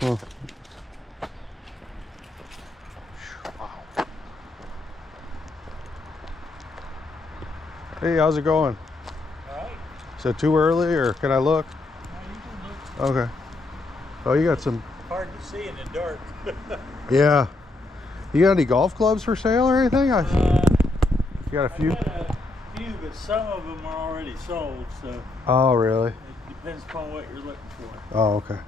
Huh. Hey, how's it going? All right. Is it too early or can I look? No, you can look. Okay. Oh, you got some. Hard to see in the dark. Yeah. You got any golf clubs for sale or anything? You got a few? I got a few, but some of them are already sold, so Oh, really? it depends upon what you're looking for. Oh, okay.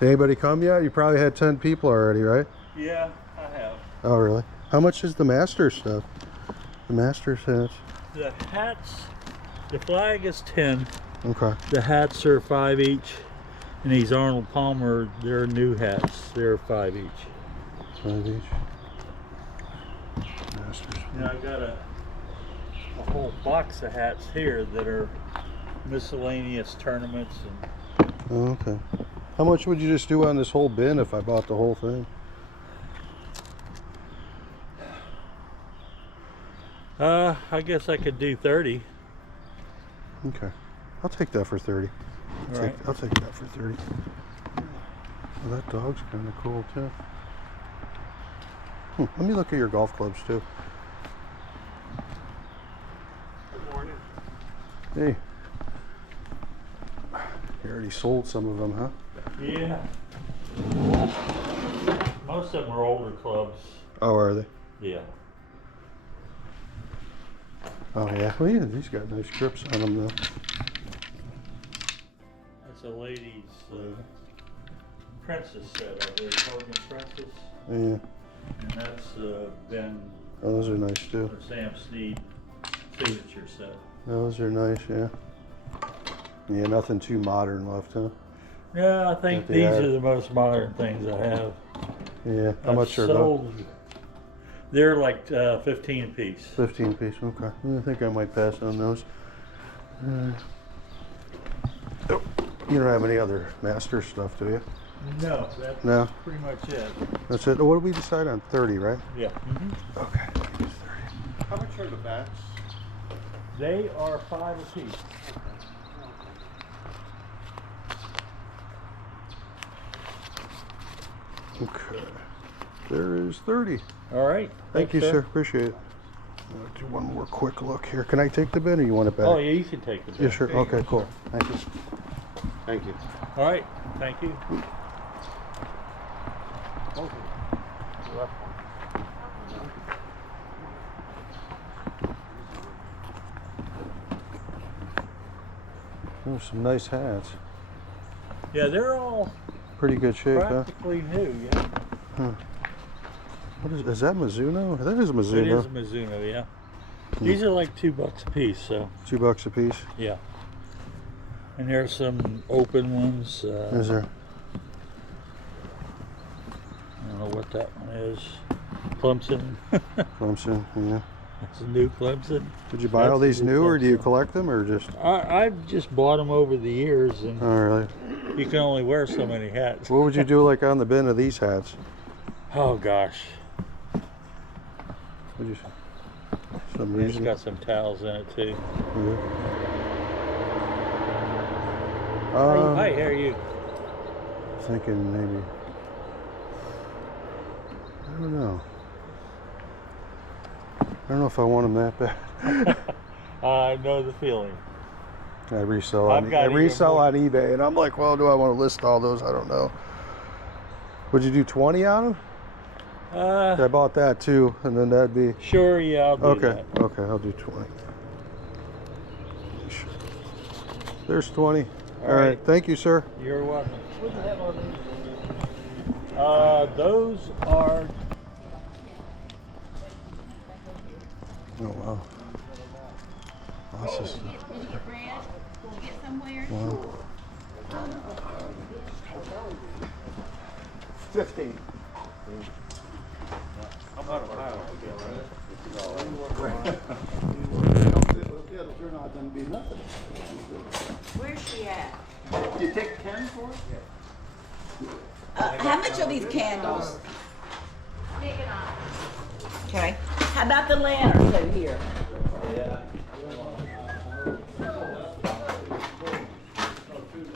Did anybody come yet? You probably had 10 people already, right? Yeah, I have. Oh, really? How much is the Masters stuff? The Masters hats? The hats, the flag is 10. Okay. The hats are 5 each. And these Arnold Palmer, they're new hats. They're 5 each. 5 each. Masters. And I've got a whole box of hats here that are miscellaneous tournaments and Oh, okay. How much would you just do on this whole bin if I bought the whole thing? I guess I could do 30. Okay. I'll take that for 30. All right. I'll take that for 30. Well, that dog's kind of cool too. Let me look at your golf clubs too. Good morning. Hey. You already sold some of them, huh? Yeah. Most of them are older clubs. Oh, are they? Yeah. Oh, yeah. Well, yeah, these got nice grips on them though. That's a lady's princess set. I believe, Hogan Princess. Yeah. And that's been Oh, those are nice too. a Sam Snead signature set. Those are nice, yeah. Yeah, nothing too modern left, huh? Yeah, I think They these are. are the most modern things I have. Yeah. How I've much are those? sold. They're like 15 a piece. 15 piece, okay. I think I might pass on those. Oh, you don't have any other master stuff, do you? No, that's No. pretty much it. That's it. What did we decide on? 30, right? Yeah. Okay. How much are the bats? They are 5 a piece. Okay. There is 30. All right. Thank you, Thanks, sir. Appreciate it. I'll do one more quick look here. Can I take the bin or you want it back? Oh, yeah, you can take the Yeah, bid. sure. Okay, cool. Thank you. Thank you. All right. Thank you. There's some nice hats. Yeah, they're all Pretty good shape, huh? practically new. Yeah. What is that Mizuno? That is It Mizuno. is a Mizuno. Yeah. These are like $2 a piece. So $2 a piece. yeah. And there's some open ones. Is there? I don't know what that one is. Clemson. Clemson, yeah. That's a new Clemson. Did you buy all That's these the new or do you Clemson. collect them or just? I've just bought them over the years, and Oh, really? you can only wear so many hats. What would you do like on the bin of these hats? Oh gosh, Would you? Some it's reason? got some towels in it too. Yeah. Hi, how are you? Thinking maybe. I don't know. I don't know if I want them that bad. I know the feeling. I resell I've on got I even resell more. on eBay, and I'm like, well, do I want to list all those? I don't know. Would you do 20 on them? I bought that too, and then that'd be Sure, yeah, I'll do okay. that. Okay, I'll do 20. There's 20. All right. right. Thank you, sir. You're welcome. What the hell are these? Those are. Oh wow. Lots of stuff. Did you get bread? Did you get somewhere? Wow. 15. It'll turn out to be nothing. Where's she at? You take 10 for it? How much are these candles? Okay. How about the lanterns over here?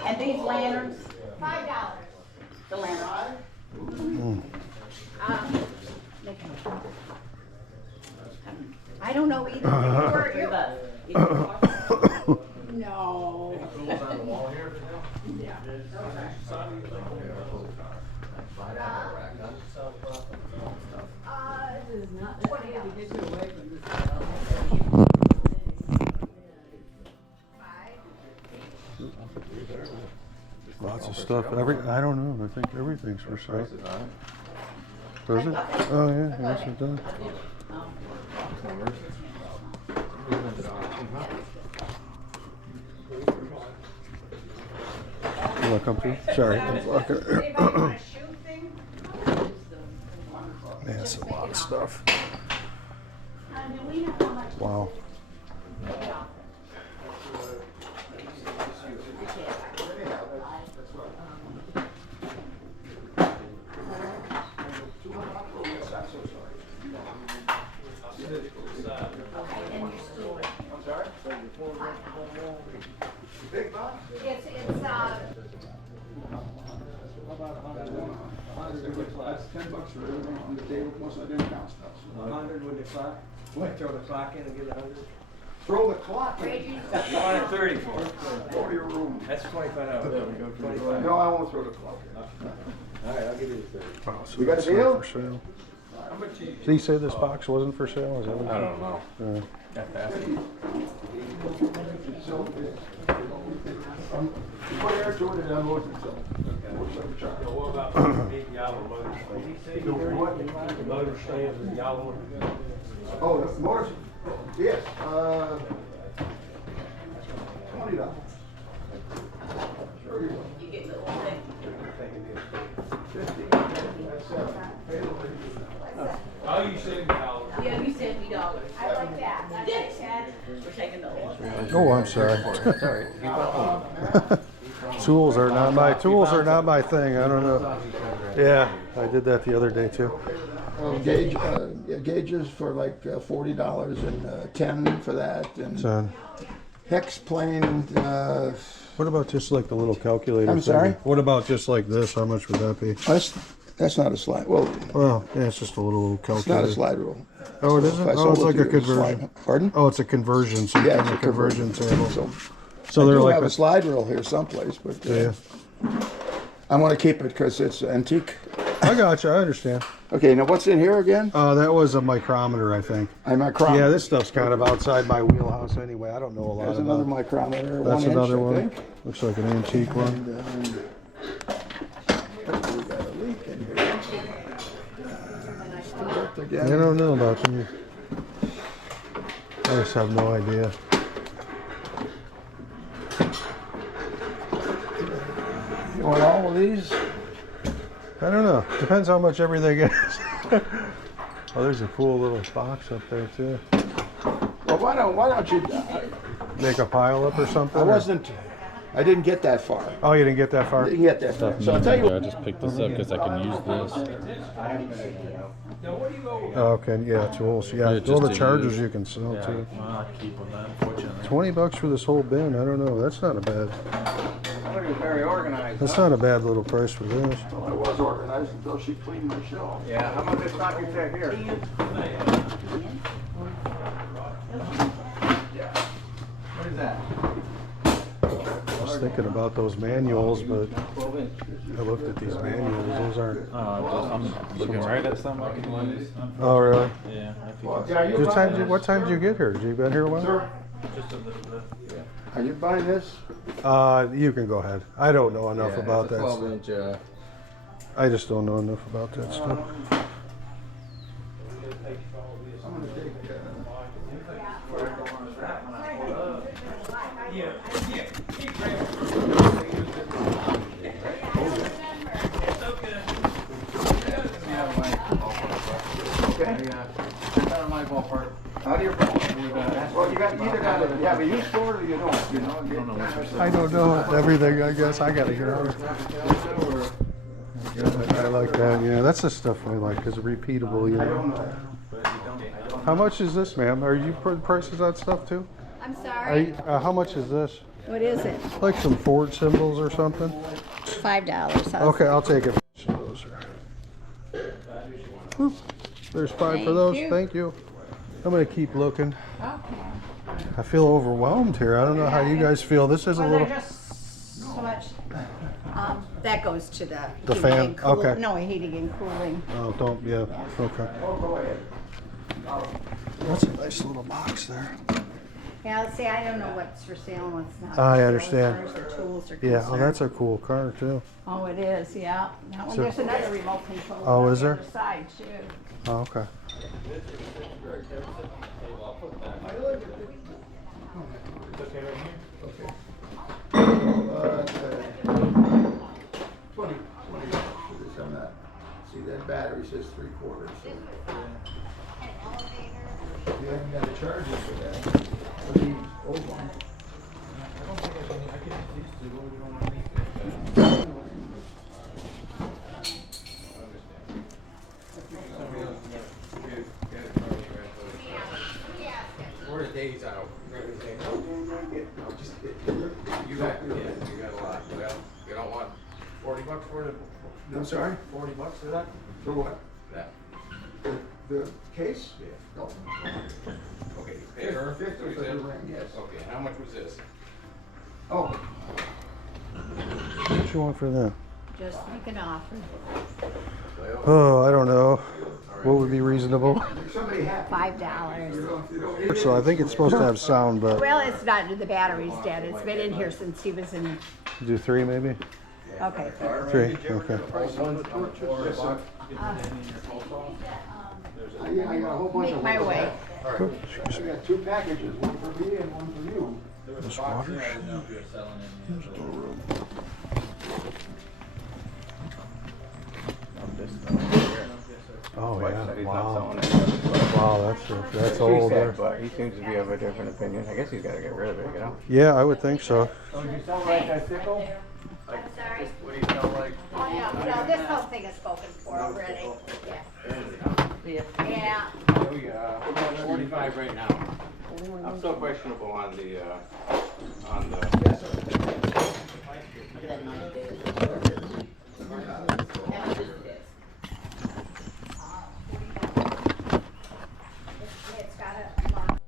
And these lanterns? $5. The lantern. I don't know either. No. Lots of stuff. I don't know. I think everything's for sale. Does it? Oh yeah, yes it does. You want to come through? Sorry, I'm blocking it. Man, it's a lot of stuff. Wow. That's $10 for everything on the table, plus I didn't count stuff. 100 with the clock? What, throw the clock in and give it 100? Throw the clock in. 130 for it. Go to your room. That's $25. There we go, 25. No, I won't throw the clock in. All right, I'll give you the 30. Wow, so You got a it's not deal? for sale. How much you? Did he say this box wasn't for sale? Is that what I don't know. Put air to it and unload itself. What about the big yellow motor stand? The motor stand, the yellow one? Oh, the motors, yes, $20. Sure you will. You get the whole thing. 50. That's, Oh, you $70. Yeah, you $70. I like that. Yes. We're taking the whole thing. Oh, I'm sorry. Tools are not my thing. I don't know. Yeah, I did that the other day too. Gauges for like $40 and 10 for that, and So, hex plane. what about just like the little calculator? I'm thing? sorry? What about just like this? How much would that be? That's not a slide. Well, Well, yeah, it's just a little it's calculator. not a slide rule. Oh, it If isn't? I Oh, sold it's it like to a you, it's conversion. slide. Pardon? Oh, it's a conversion. Some Yeah, kind it's of a conversion table. So So I they're do like have a, a slide rule here someplace, but yeah. I want to keep it because it's antique. I got you. I understand. Okay, now what's in here again? That was a micrometer, I think. A micrometer. Yeah, this stuff's kind of outside my wheelhouse anyway. I don't know a lot There's about another it. micrometer. That's 1 inch, another I one. think. Looks like an antique one. And, we got a leak in here. Still worked I again. don't know about them. I just have no idea. You want all of these? I don't know. Depends how much everything is. Oh, there's a cool little box up there too. Well, why don't you? Make a pile up or something? I didn't get that far. Oh, you didn't get that far? Didn't get that far. So I'll tell you I what. just picked this up because I can use this. Oh, okay, yeah, tools. Yeah, Yeah, all just the to chargers use. you can sell too. I'll keep on that, unfortunately. $20 for this whole bin. I don't know. That's not a bad. Very organized. That's not a bad little price for this. I was organized until she cleaned my shelf. Yeah, how about this stocking set here? What is that? I was thinking about those manuals, but 12 inch. I looked at these manuals. Those aren't. I'm looking right at something I can use. Oh, really? Yeah, I think Well, are you buying this? What time did you get here? Have you been here a while? Sir, Just a little bit. are you buying this? You can go ahead. I don't know enough about that. 12 inch. I just don't know enough about that stuff. I'm gonna take. Okay. Out of your well, you either got to have a use for it or you don't. You know. I don't know everything. I guess I gotta get out. I like that. Yeah, that's the stuff I like because it's repeatable. You know. How much is this, ma'am? Are you putting prices on stuff too? I'm sorry. How much is this? What is it? Like some Ford symbols or something? $5. Okay, I'll take it. So those are. Whew. There's 5 for Thank those. you. Thank you. I'm gonna keep looking. Okay. I feel overwhelmed here. I don't know how you guys feel. This is a Well, little. there's just so much. That goes to the The heating fan? and cool- Okay. No, heating and cooling. Oh, don't. Yeah. Okay. That's a nice little box there. Yeah, see, I don't know what's for sale and what's not. I for sale understand. As far as the tools are Yeah. Oh, concerned. that's a cool car too. Oh, it is, yeah. That one, So- there's another remote control. Oh, on is the there? other side too. Oh, okay. See, that battery says 3/4. So. You haven't got a charger for that. For the old one. Where the days out? You got, yeah, you got a lot. Well, you don't want $40 for it? I'm sorry? $40 for that? For what? That. The case? Yeah. No. Okay, paper. 50 for the ring, yes. Okay, how much was this? Oh, What you want for that? Just make an offer. Oh, I don't know. What would be reasonable? somebody happy. $5. So I think it's supposed to have sound, but Well, it's not, the battery's dead. It's been in here since he was in, do 3 maybe? okay. 3. Okay. Yeah, I got a whole bunch Make of my way. I got 2 packages, one for me and one for you. This water. Oh yeah! Wow! Wow, that's older. But he seems to be of a different opinion. I guess he's got to get rid of it, you know? Yeah, I would think so. So do you sound like a sickle? I'm sorry. What do you sound like? Oh, no, this whole thing is spoken for already. Yeah. 45 right now. I'm still questionable on the. It's got a lock.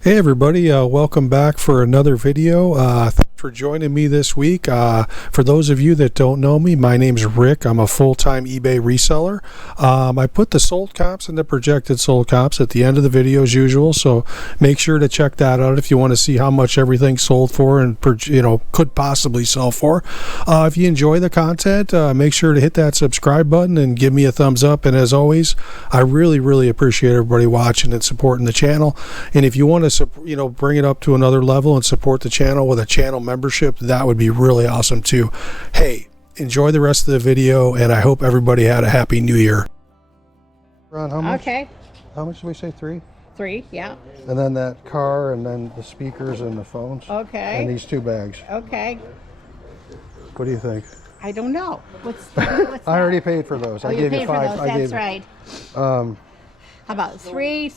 Hey everybody, welcome back for another video. Thanks for joining me this week. For those of you that don't know me, my name's Rick. I'm a full-time eBay reseller. I put the sold comps and the projected sold comps at the end of the video as usual, so make sure to check that out if you want to see how much everything sold for and could possibly sell for. If you enjoy the content, make sure to hit that subscribe button and give me a thumbs up. And as always, I really appreciate everybody watching and supporting the channel. And if you want to bring it up to another level and support the channel with a channel membership, that would be really awesome too. Hey, enjoy the rest of the video, and I hope everybody had a happy new year. Ron, how much? Okay, How much did we say? 3? 3, yeah. And then that car, and then the speakers and the phones. And Okay, these 2 bags. okay. What do you think? I don't know. What's I already paid for those. Oh, I you gave paid you for 5. those, I gave that's right. How about 3,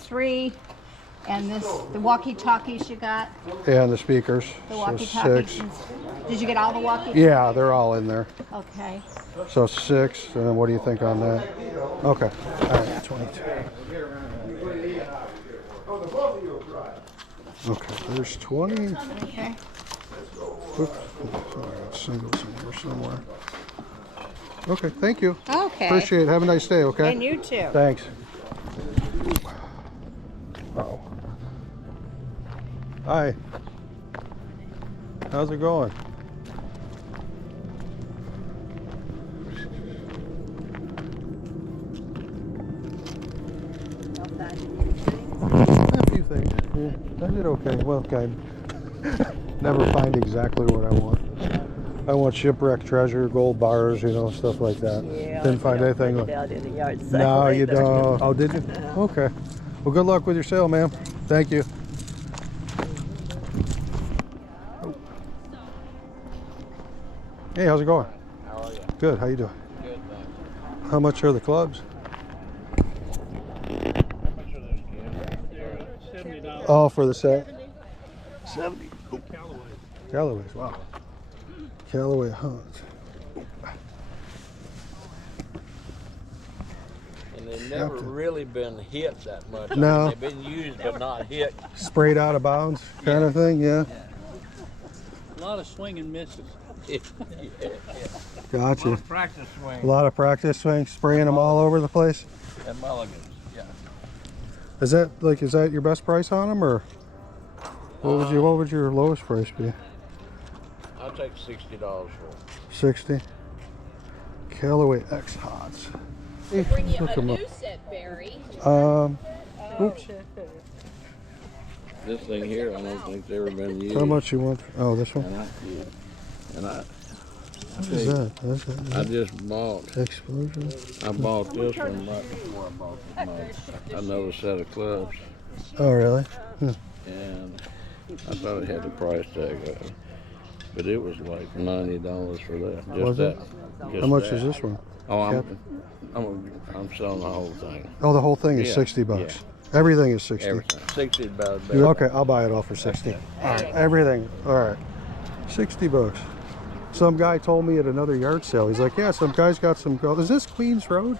and the walkie-talkies you got? and the speakers. The So walkie-talkies. 6. Did you get all the walkie-talkies? Yeah, they're all in there. Okay. So 6, and then what do you think on that? Okay. All right, 22. Okay, there's 20. Okay. Oops. Sorry, I got singles in here somewhere. Okay, thank you. Okay. Appreciate it. Have a nice day, okay? And you too. Thanks. Oh. Hi. How's it going? A few things. Yeah, I did okay. Well, kind. Never find exactly what I want. I want shipwreck treasure, gold bars, stuff like that. Yeah, Didn't find anything. down in the yard sale No, you either. don't. Oh, did you? Okay. Well, good luck with your sale, ma'am. Thank you. Oh. Hey, how's it going? How are you? Good. How you doing? Good, thanks. How much are the clubs? Oh, for the set? 70. Oh. Callaway's. Wow. Callaway Hunt. And they've never really been hit that much. No. They've been used but not hit. Sprayed out of bounds kind of thing, yeah. A lot of swing and misses. Gotcha. Practice A swing lot of practice swings, spraying them all over the place. and mulligans. Yeah. Is that your best price on them, or what would your lowest price be? I'll take $60 for it. 60. Callaway X Hots. Bring you Look a 'em up. new set, Barry. Oops. This thing here, I don't think it's ever been used. How much you want? Oh, this one. What is that? I just bought. Explosion. I bought this one right before I bought the motor. Another set of clubs, Oh, really? and I thought it had the price tag on it, but it was like $90 for that. Just Was it? that. Just How much that. is this one? Oh, Cap? I'm selling the whole thing. Oh, the whole thing is Yeah, 60 bucks. Everything is 60. Everything. 60 is about as bad. Okay, I'll buy it all for 60. All right, everything. All right, 60 bucks. Some guy told me at another yard sale. He's like, yeah, some guy's got some gold. Is this Queens Road?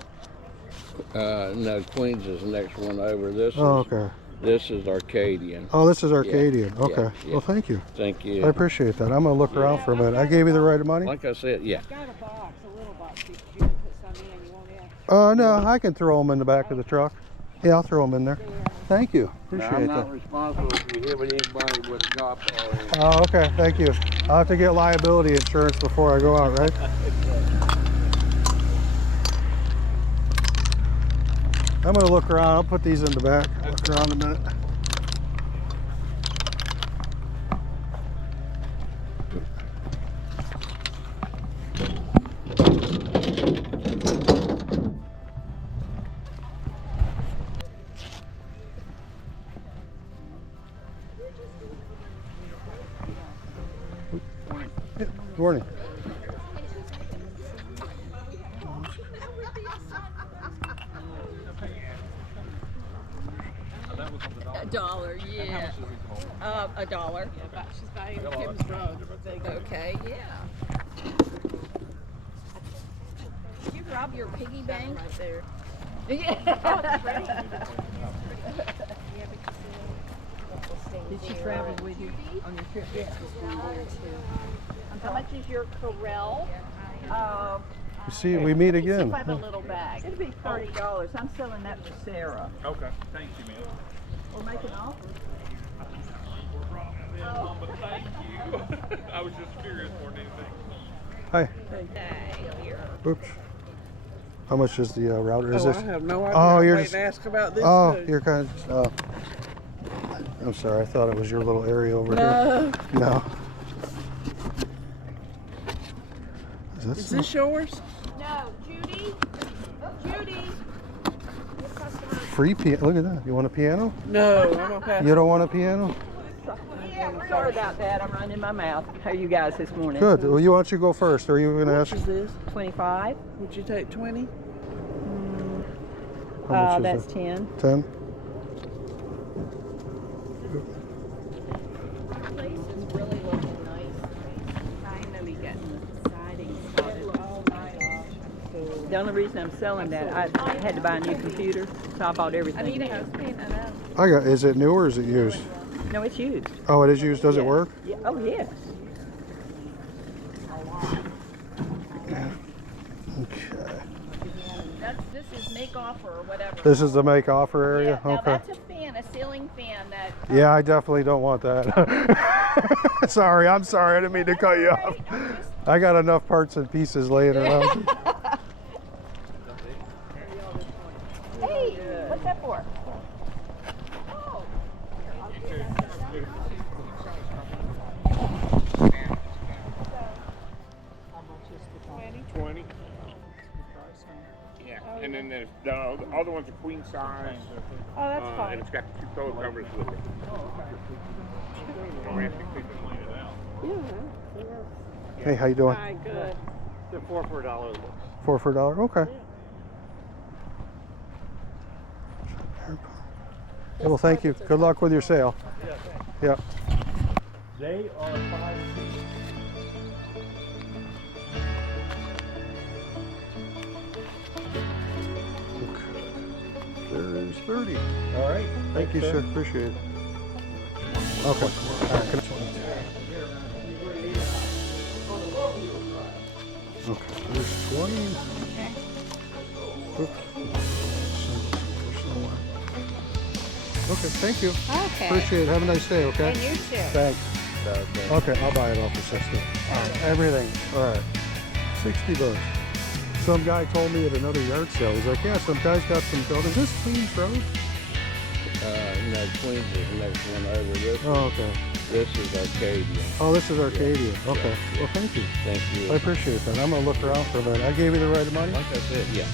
No, Queens is the next one over. Oh, okay. This is Arcadian. Oh, this is Arcadian. Yeah, Okay. yeah. Well, thank you. Thank I you. appreciate that. I'm gonna look around for a minute. I gave you the right money. Like I said, yeah. Got a box, a little box. You can put some in. You won't have. No, I can throw them in the back of the truck. Yeah, I'll throw them in there. Thank you. Now, Appreciate I'm that. not responsible if you hit with anybody with a golf ball. Oh, okay. Thank you. I'll have to get liability insurance before I go out, right? I'm gonna look around. I'll put these in the back. Look around a minute. Good morning. $1, yeah. $1. She's buying Kim's Road. Okay, yeah. Did you rob your piggy bank? Right there. Did she travel with you on your trip? Yes. How much is your Corel? You see, we meet See again. if I have a little bag. It'll be $30. I'm selling that for Sarah. Okay, thank you, ma'am. We'll make an offer. But thank you. I was just curious more than anything. Hi. Here. Oops. How much is the router? Is this? I have no idea. Oh, I'm you're waiting just. to ask about this Oh, too. you're kind of. I'm sorry. I thought it was your little area over here. No. Is this yours? No, Judy. Judy. free piano? Look at that. You want a piano? No, I'm gonna pass. You don't want a piano? Sorry about that. I'm running my mouth. How are you guys this morning? Good. Well, why don't you go first? Or are you going to How ask? much is this? 25. Would you take 20? How much is That's it? 10. 10? Place is really looking nice. Finally getting the siding started. The only reason I'm selling that, I had to buy a new computer, so I bought everything. I got. Is it new or is it used? No, it's used. Oh, it is used. Does it work? Yeah. Oh, yes. Okay. This is make offer or whatever. This is the make offer area. Yeah, now Okay. that's a fan, a ceiling fan that. Yeah, I definitely don't want that. Sorry, I'm sorry. I didn't mean to cut you off. I got enough parts and pieces laying around. Hey, what's that for? Oh. 20. Yeah, and then there's the other one's a queen size. Oh, that's And it's got the 2 pillow covers with it. Hey, how you doing? Hi, good. They're 4 for $1. 4 for $1. Okay. Yeah, well, thank you. Good luck with your sale. Yeah. They are 5 feet. $1.30. All right. Thank you, sir. Appreciate it. Okay. All right. Okay. There's 20. Oops. Okay. Thank you. Okay. Appreciate it. Have a nice day. Okay. And you too. Thanks. Okay, I'll buy it off the system. All right, everything. All right. $60. Some guy told me at another yard sale, he's like, yeah, some guy's got some buildings. Is this Queens Road? Queens is the next one over. Oh, okay. This is Arcadia. Oh, this is Arcadia. Okay. Well, thank you. Thank you. I appreciate that. I'm going to look around for that. I gave you the right money? Like I said, yeah.